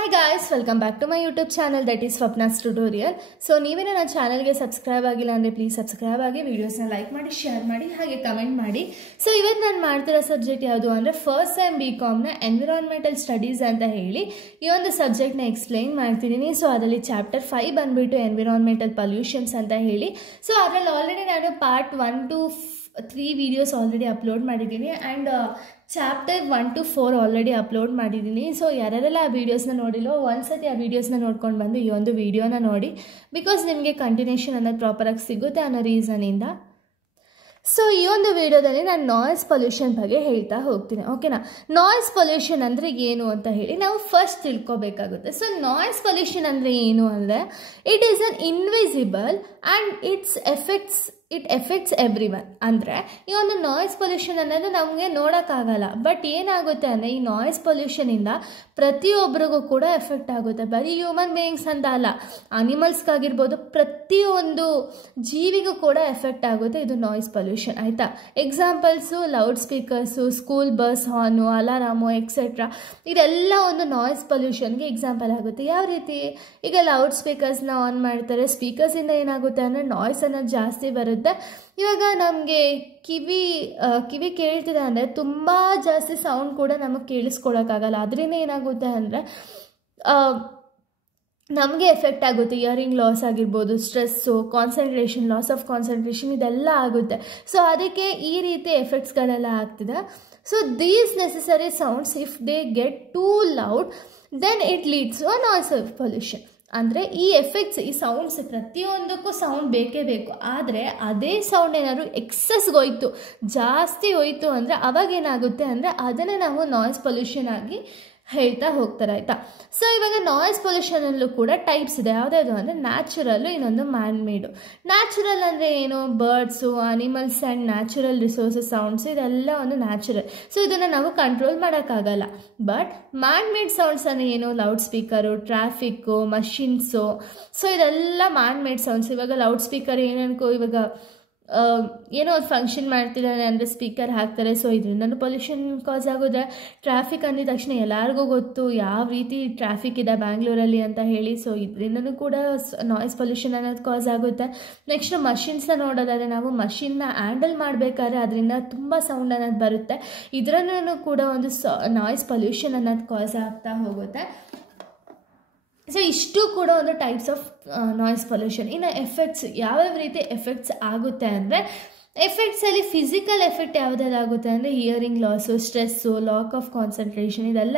Hi guys, welcome back to my YouTube channel that is Swapna's Tutorial. So ನೀವೇನ ನನ್ನ ಚಾನೆಲ್ಗೆ subscribe ಆಗಿಲ್ಲ ಅಂದರೆ ಪ್ಲೀಸ್ ಸಬ್ಸ್ಕ್ರೈಬ್ ಆಗಿ ವಿಡಿಯೋಸ್ನ ಲೈಕ್ ಮಾಡಿ ಶೇರ್ ಮಾಡಿ ಹಾಗೆ ಕಮೆಂಟ್ ಮಾಡಿ. ಸೊ ಇವತ್ತು ನಾನು ಮಾಡ್ತಿರೋ ಸಬ್ಜೆಕ್ಟ್ ಯಾವುದು ಅಂದರೆ ಫಸ್ಟ್ ಸೆಮ್ BComನ ಎನ್ವಿರಾನ್ಮೆಂಟಲ್ ಸ್ಟಡೀಸ್ ಅಂತ ಹೇಳಿ ಈ ಒಂದು ಸಬ್ಜೆಕ್ಟ್ನ ಎಕ್ಸ್ಪ್ಲೈನ್ ಮಾಡ್ತಿದ್ದೀನಿ. ಸೊ ಅದರಲ್ಲಿ ಚಾಪ್ಟರ್ 5 ಬಂದುಬಿಟ್ಟು ಎನ್ವಿರಾನ್ಮೆಂಟಲ್ ಪೊಲ್ಯೂಷನ್ಸ್ ಅಂತ ಹೇಳಿ. ಸೊ ಅದರಲ್ಲಿ ಆಲ್ರೆಡಿ ನಾನು part 1 to 3 videos already upload ಮಾಡಿದ್ದೀನಿ and chapter 1 to 4 already upload ಮಾಡಿದ್ದೀನಿ. ಸೊ ಯಾರೆಲ್ಲ ಆ ವೀಡಿಯೋಸ್ನ ನೋಡಿಲ್ಲೋ ಒಂದ್ಸತಿ ಆ ವೀಡಿಯೋಸ್ನ ನೋಡ್ಕೊಂಡು ಬಂದು ಈ ಒಂದು ವೀಡಿಯೋನ ನೋಡಿ, ಬಿಕಾಸ್ ನಿಮಗೆ ಕಂಟಿನ್ಯೂಷನ್ ಅನ್ನೋದು ಪ್ರಾಪರಾಗಿ ಸಿಗುತ್ತೆ ಅನ್ನೋ ರೀಸನಿಂದ. ಸೊ ಈ ಒಂದು ವಿಡಿಯೋದಲ್ಲಿ ನಾನು ನಾಯ್ಸ್ ಪೊಲ್ಯೂಷನ್ ಬಗ್ಗೆ ಹೇಳ್ತಾ ಹೋಗ್ತೀನಿ, ಓಕೆನಾ. ನಾಯ್ಸ್ ಪೊಲ್ಯೂಷನ್ ಅಂದರೆ ಏನು ಅಂತ ಹೇಳಿ ನಾವು ಫಸ್ಟ್ ತಿಳ್ಕೊಬೇಕಾಗುತ್ತೆ. ಸೊ ನಾಯ್ಸ್ ಪೊಲ್ಯೂಷನ್ ಅಂದರೆ ಏನು ಅಂದರೆ it is an invisible and it effects every one. ಅಂದರೆ ಈ ಒಂದು ನಾಯ್ಸ್ ಪೊಲ್ಯೂಷನ್ ಅನ್ನೋದು ನಮಗೆ ನೋಡೋಕ್ಕಾಗಲ್ಲ, ಬಟ್ ಏನಾಗುತ್ತೆ ಅಂದರೆ ಈ ನಾಯ್ಸ್ ಪೊಲ್ಯೂಷನಿಂದ ಪ್ರತಿಯೊಬ್ಬರಿಗೂ ಕೂಡ ಎಫೆಕ್ಟ್ ಆಗುತ್ತೆ. ಬರೀ ಹ್ಯೂಮನ್ ಬೀಯಿಂಗ್ಸ್ ಅಂತ ಅಲ್ಲ, ಅನಿಮಲ್ಸ್ಗಾಗಿರ್ಬೋದು, ಪ್ರತಿಯೊಂದು ಜೀವಿಗೂ ಕೂಡ ಎಫೆಕ್ಟ್ ಆಗುತ್ತೆ ಇದು ನಾಯ್ಸ್ ಪೊಲ್ಯೂಷನ್, ಆಯಿತಾ. Examples loud speakers, school bus horn, alarm etcetera, ಇದೆಲ್ಲ ಒಂದು ನಾಯ್ಸ್ ಪೊಲ್ಯೂಷನ್ಗೆ ಎಕ್ಸಾಂಪಲ್ ಆಗುತ್ತೆ. ಯಾವ ರೀತಿ? ಈಗ ಲೌಡ್ ಸ್ಪೀಕರ್ಸ್ನ ಆನ್ ಮಾಡ್ತಾರೆ, ಸ್ಪೀಕರ್ಸಿಂದ ಏನಾಗುತ್ತೆ ಅಂದರೆ ನಾಯ್ಸ್ ಅನ್ನೋದು ಜಾಸ್ತಿ ಬರುತ್ತೆ. ಇವಾಗ ನಮಗೆ ಕಿವಿ ಕೇಳ್ತಿದೆ ಅಂದರೆ ತುಂಬ ಜಾಸ್ತಿ ಸೌಂಡ್ ಕೂಡ ನಮಗೆ ಕೇಳಿಸ್ಕೊಳಕ್ಕಾಗಲ್ಲ. ಅದರಿಂದ ಏನಾಗುತ್ತೆ ಅಂದರೆ ನಮಗೆ ಎಫೆಕ್ಟ್ ಆಗುತ್ತೆ. ಇಯರಿಂಗ್ ಲಾಸ್ ಆಗಿರ್ಬೋದು, ಸ್ಟ್ರೆಸ್ಸು, ಲಾಸ್ ಆಫ್ ಕಾನ್ಸಂಟ್ರೇಷನ್ ಇದೆಲ್ಲ ಆಗುತ್ತೆ. ಸೊ ಅದಕ್ಕೆ ಈ ರೀತಿ ಎಫೆಕ್ಟ್ಸ್ಗಳೆಲ್ಲ ಆಗ್ತಿದೆ. So these necessary sounds if they get too loud then it leads to a noise pollution. ಅಂದರೆ ಈ ಎಫೆಕ್ಟ್ಸ್, ಈ ಸೌಂಡ್ಸ್, ಪ್ರತಿಯೊಂದಕ್ಕೂ ಸೌಂಡ್ ಬೇಕೇ ಬೇಕು. ಆದರೆ ಅದೇ ಸೌಂಡ್ ಏನಾದ್ರು ಎಕ್ಸಸ್ಗೆ ಹೋಯ್ತು, ಜಾಸ್ತಿ ಹೋಯ್ತು ಅಂದರೆ ಅವಾಗೇನಾಗುತ್ತೆ ಅಂದರೆ ಅದನ್ನು ನಾವು ನಾಯ್ಸ್ ಪೊಲ್ಯೂಷನ್ ಆಗಿ ಹೇಳ್ತಾ ಹೋಗ್ತಾರೆ, ಆಯಿತಾ. ಸೊ ಇವಾಗ ನಾಯ್ಸ್ ಪೊಲ್ಯೂಷನಲ್ಲೂ ಕೂಡ ಟೈಪ್ಸ್ ಇದೆ. ಯಾವುದ್ಯಾವುದು ಅಂದರೆ ನ್ಯಾಚುರಲ್ಲು, ಇನ್ನೊಂದು ಮ್ಯಾನ್ ಮೇಡು. ನ್ಯಾಚುರಲ್ ಅಂದರೆ ಏನು? Birds, animals and natural resources sounds, ಇದೆಲ್ಲ ಒಂದು ನ್ಯಾಚುರಲ್. ಸೊ ಇದನ್ನು ನಾವು ಕಂಟ್ರೋಲ್ ಮಾಡೋಕ್ಕಾಗಲ್ಲ. ಬಟ್ ಮ್ಯಾನ್ ಮೇಡ್ ಸೌಂಡ್ಸ್ ಅಂದರೆ ಏನು? Loud speaker, traffic, machines, so ಇದೆಲ್ಲ ಮ್ಯಾನ್ ಮೇಡ್ ಸೌಂಡ್ಸ್. ಇವಾಗ ಲೌಡ್ ಸ್ಪೀಕರ್ ಏನೇನಕ್ಕೋ, ಇವಾಗ ಏನೋ ಒಂದು ಫಂಕ್ಷನ್ ಮಾಡ್ತಿದ್ದಾರೆ ಅಂದರೆ ಸ್ಪೀಕರ್ ಹಾಕ್ತಾರೆ, ಸೊ ಇದರಿಂದನೂ ಪೊಲ್ಯೂಷನ್ ಕಾಸ್ ಆಗುತ್ತೆ. ಟ್ರಾಫಿಕ್ ಅಂದಿದ ತಕ್ಷಣ ಎಲ್ಲರಿಗೂ ಗೊತ್ತು ಯಾವ ರೀತಿ ಟ್ರಾಫಿಕ್ ಇದೆ ಬ್ಯಾಂಗ್ಳೂರಲ್ಲಿ ಅಂತ ಹೇಳಿ, ಸೊ ಇದರಿಂದನೂ ಕೂಡ ನಾಯ್ಸ್ ಪೊಲ್ಯೂಷನ್ ಅನ್ನೋದು ಕಾಸ್ ಆಗುತ್ತೆ. ನೆಕ್ಸ್ಟ್ ಮಷಿನ್ಸ್ನ ನೋಡೋದಾದರೆ ನಾವು ಮಷಿನ್ನ ಹ್ಯಾಂಡಲ್ ಮಾಡಬೇಕಾದ್ರೆ ಅದರಿಂದ ತುಂಬ ಸೌಂಡ್ ಅನ್ನೋದು ಬರುತ್ತೆ, ಇದರಲ್ಲೂ ಕೂಡ ಒಂದು ನಾಯ್ಸ್ ಪೊಲ್ಯೂಷನ್ ಅನ್ನೋದು ಕಾಸ್ ಆಗ್ತಾ ಹೋಗುತ್ತೆ. ಸೊ ಇಷ್ಟು ಕೂಡ ಒಂದು ಟೈಪ್ಸ್ ಆಫ್ ನಾಯ್ಸ್ ಪೊಲ್ಯೂಷನ್. ಇನ್ನು ಎಫೆಕ್ಟ್ಸ್, ಯಾವ್ಯಾವ ರೀತಿ ಎಫೆಕ್ಟ್ಸ್ ಆಗುತ್ತೆ ಅಂದರೆ ಎಫೆಕ್ಟ್ಸಲ್ಲಿ ಫಿಸಿಕಲ್ ಎಫೆಕ್ಟ್ ಯಾವುದಾಗುತ್ತೆ ಅಂದರೆ hearing loss, stress, lock of concentration, ಇದೆಲ್ಲ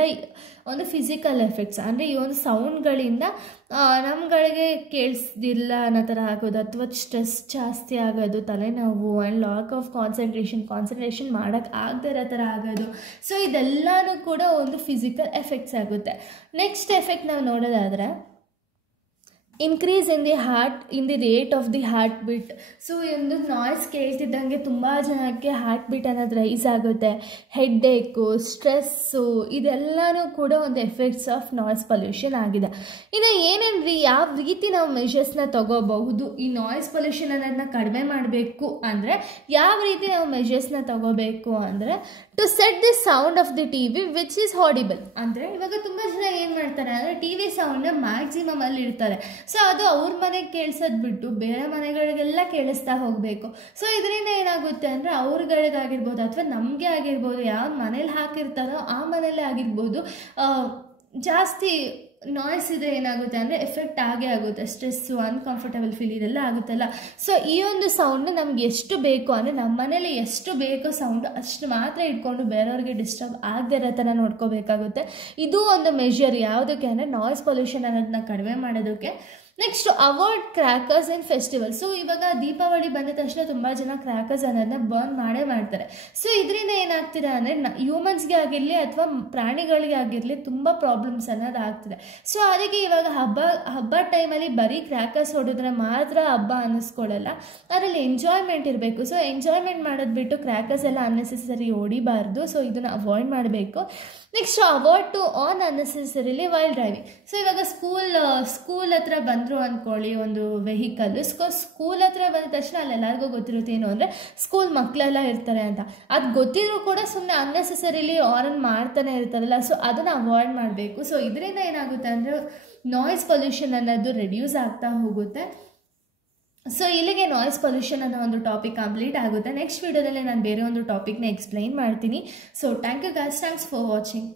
ಒಂದು ಫಿಸಿಕಲ್ ಎಫೆಕ್ಟ್ಸ್. ಅಂದರೆ ಈ ಒಂದು ಸೌಂಡ್ಗಳಿಂದ ನಮ್ಗಳಿಗೆ ಕೇಳಿಸ್ದಿಲ್ಲ ಅನ್ನೋ ಥರ ಆಗೋದು, ಅಥವಾ ಸ್ಟ್ರೆಸ್ ಜಾಸ್ತಿ ಆಗೋದು, ತಲೆನೋವು ಆ್ಯಂಡ್ ಲಾಕ್ ಆಫ್ ಕಾನ್ಸಂಟ್ರೇಷನ್ ಮಾಡೋಕ್ಕೆ ಆಗದೆ ಇರೋ ಥರ ಆಗೋದು. ಸೊ ಇದೆಲ್ಲನೂ ಕೂಡ ಒಂದು ಫಿಸಿಕಲ್ ಎಫೆಕ್ಟ್ಸ್ ಆಗುತ್ತೆ. ನೆಕ್ಸ್ಟ್ ಎಫೆಕ್ಟ್ ನಾವು ನೋಡೋದಾದರೆ increase in the rate of the heart beat. So ಒಂದು ನಾಯ್ಸ್ ಕೇಳ್ತಿದ್ದಂಗೆ ತುಂಬ ಜನಕ್ಕೆ ಹಾರ್ಟ್ ಬೀಟ್ ಅನ್ನೋದು ರೈಸ್ ಆಗುತ್ತೆ, ಹೆಡ್ ಏಕು, ಸ್ಟ್ರೆಸ್ಸು, ಇದೆಲ್ಲನೂ ಕೂಡ ಒಂದು ಎಫೆಕ್ಟ್ಸ್ ಆಫ್ ನಾಯ್ಸ್ ಪೊಲ್ಯೂಷನ್ ಆಗಿದೆ. ಇನ್ನು ಏನೇನ್ರಿ, ಯಾವ ರೀತಿ ನಾವು ಮೆಷರ್ಸ್ನ ತಗೋಬಹುದು ಈ ನಾಯ್ಸ್ ಪೊಲ್ಯೂಷನ್ ಅನ್ನೋದನ್ನ ಕಡಿಮೆ ಮಾಡಬೇಕು ಅಂದರೆ ಯಾವ ರೀತಿ ನಾವು ಮೆಷರ್ಸ್ನ ತಗೋಬೇಕು ಅಂದರೆ to set the sound of the TV which is audible. ಅಂದರೆ ಇವಾಗ ತುಂಬ ಜನ ಏನು ಮಾಡ್ತಾರೆ ಅಂದರೆ TV ಸೌಂಡ್ನ ಮ್ಯಾಕ್ಸಿಮಮ್ ಅಲ್ಲಿ ಇಡ್ತಾರೆ. ಸೊ ಅದು ಅವ್ರ ಮನೆಗೆ ಕೇಳಿಸೋದು ಬಿಟ್ಟು ಬೇರೆ ಮನೆಗಳಿಗೆಲ್ಲ ಕೇಳಿಸ್ತಾ ಹೋಗಬೇಕು. ಸೊ ಇದರಿಂದ ಏನಾಗುತ್ತೆ ಅಂದರೆ ಅವ್ರಗಳಿಗಾಗಿರ್ಬೋದು ಅಥವಾ ನಮಗೆ ಆಗಿರ್ಬೋದು, ಯಾವ ಮನೇಲಿ ಹಾಕಿರ್ತಾರೋ ಆ ಮನೇಲೇ ಆಗಿರ್ಬೋದು, ಜಾಸ್ತಿ ನಾಯ್ಸ್ ಇದ್ರೆ ಏನಾಗುತ್ತೆ ಅಂದರೆ ಎಫೆಕ್ಟ್ ಆಗೇ ಆಗುತ್ತೆ. ಸ್ಟ್ರೆಸ್ಸು, ಅನ್ಕಂಫರ್ಟಬಲ್ ಫೀಲ್ ಇದೆಲ್ಲ ಆಗುತ್ತಲ್ಲ. ಸೊ ಈ ಒಂದು ಸೌಂಡ್ನ ನಮ್ಗೆ ಎಷ್ಟು ಬೇಕು ಅಂದರೆ ನಮ್ಮ ಮನೇಲಿ ಎಷ್ಟು ಬೇಕೋ ಸೌಂಡು ಅಷ್ಟು ಮಾತ್ರ ಇಟ್ಕೊಂಡು ಬೇರೆಯವ್ರಿಗೆ ಡಿಸ್ಟರ್ಬ್ ಆಗದೆ ಇರೋ ಥರ ನೋಡ್ಕೋಬೇಕಾಗುತ್ತೆ. ಇದು ಒಂದು ಮೆಷರ್ ಯಾವುದಕ್ಕೆ ಅಂದರೆ ನಾಯ್ಸ್ ಪೊಲ್ಯೂಷನ್ ಅನ್ನೋದನ್ನ ಕಡಿಮೆ ಮಾಡೋದಕ್ಕೆ. ನೆಕ್ಸ್ಟ್ ಅವಾಯ್ಡ್ ಕ್ರ್ಯಾಕರ್ಸ್ ಇನ್ ಫೆಸ್ಟಿವಲ್. ಸೊ ಇವಾಗ ದೀಪಾವಳಿ ಬಂದ ತಕ್ಷಣ ತುಂಬ ಜನ ಕ್ರ್ಯಾಕರ್ಸ್ ಅನ್ನೋದನ್ನ ಬರ್ನ್ ಮಾಡ್ತಾರೆ. ಸೊ ಇದರಿಂದ ಏನಾಗ್ತಿದೆ ಅಂದರೆ ಹ್ಯೂಮನ್ಸ್ಗೆ ಆಗಿರಲಿ ಅಥವಾ ಪ್ರಾಣಿಗಳಿಗೆ ಆಗಿರಲಿ ತುಂಬ ಪ್ರಾಬ್ಲಮ್ಸ್ ಅನ್ನೋದು ಆಗ್ತಿದೆ. ಸೊ ಅದಕ್ಕೆ ಇವಾಗ ಹಬ್ಬ ಟೈಮಲ್ಲಿ ಬರೀ ಕ್ರ್ಯಾಕರ್ಸ್ ಹೊಡೆದ್ರೆ ಮಾತ್ರ ಹಬ್ಬ ಅನ್ನಿಸ್ಕೊಳ್ಳಲ್ಲ, ಅದರಲ್ಲಿ ಎಂಜಾಯ್ಮೆಂಟ್ ಇರಬೇಕು. ಸೊ ಎಂಜಾಯ್ಮೆಂಟ್ ಮಾಡೋದು ಬಿಟ್ಟು ಕ್ರ್ಯಾಕರ್ಸ್ ಎಲ್ಲ ಅನ್ನೆಸೆಸರಿ ಹೊಡಿಬಾರ್ದು. ಸೊ ಇದನ್ನು ಅವಾಯ್ಡ್ ಮಾಡಬೇಕು. Next avoid to on unnecessarily while driving. So ಇವಾಗ ಸ್ಕೂಲ್ ಹತ್ರ ಬಂದರು ಅಂದ್ಕೊಳ್ಳಿ ಒಂದು ವೆಹಿಕಲ್ಲು. ಸ್ಕೂಲ್ ಹತ್ರ ಬಂದ ತಕ್ಷಣ ಅಲ್ಲೆಲ್ಲರಿಗೂ ಗೊತ್ತಿರುತ್ತೆ ಏನು ಅಂದರೆ ಸ್ಕೂಲ್ ಮಕ್ಕಳೆಲ್ಲ ಇರ್ತಾರೆ ಅಂತ. ಅದು ಗೊತ್ತಿದ್ರೂ ಕೂಡ ಸುಮ್ಮನೆ ಅನ್ನೆಸೆಸರಿಲಿ ಆನ್ ಮಾಡ್ತಾನೆ ಇರ್ತಾರಲ್ಲ, ಸೊ ಅದನ್ನು ಅವಾಯ್ಡ್ ಮಾಡಬೇಕು. ಸೊ ಇದರಿಂದ ಏನಾಗುತ್ತೆ ಅಂದರೆ ನಾಯ್ಸ್ ಪೊಲ್ಯೂಷನ್ ಅನ್ನೋದು ರೆಡ್ಯೂಸ್ ಆಗ್ತಾ ಹೋಗುತ್ತೆ. ಸೊ ಇಲ್ಲಿಗೆ ನಾಯ್ಸ್ ಪೊಲ್ಯೂಷನ್ ಅನ್ನೋ ಒಂದು ಟಾಪಿಕ್ ಕಂಪ್ಲೀಟ್ ಆಗುತ್ತೆ. ನೆಕ್ಸ್ಟ್ ವಿಡಿಯೋದಲ್ಲಿ ನಾನು ಬೇರೆ ಒಂದು ಟಾಪಿಕ್ನ ಎಕ್ಸ್ಪ್ಲೈನ್ ಮಾಡ್ತೀನಿ. So thank you guys, thanks for watching.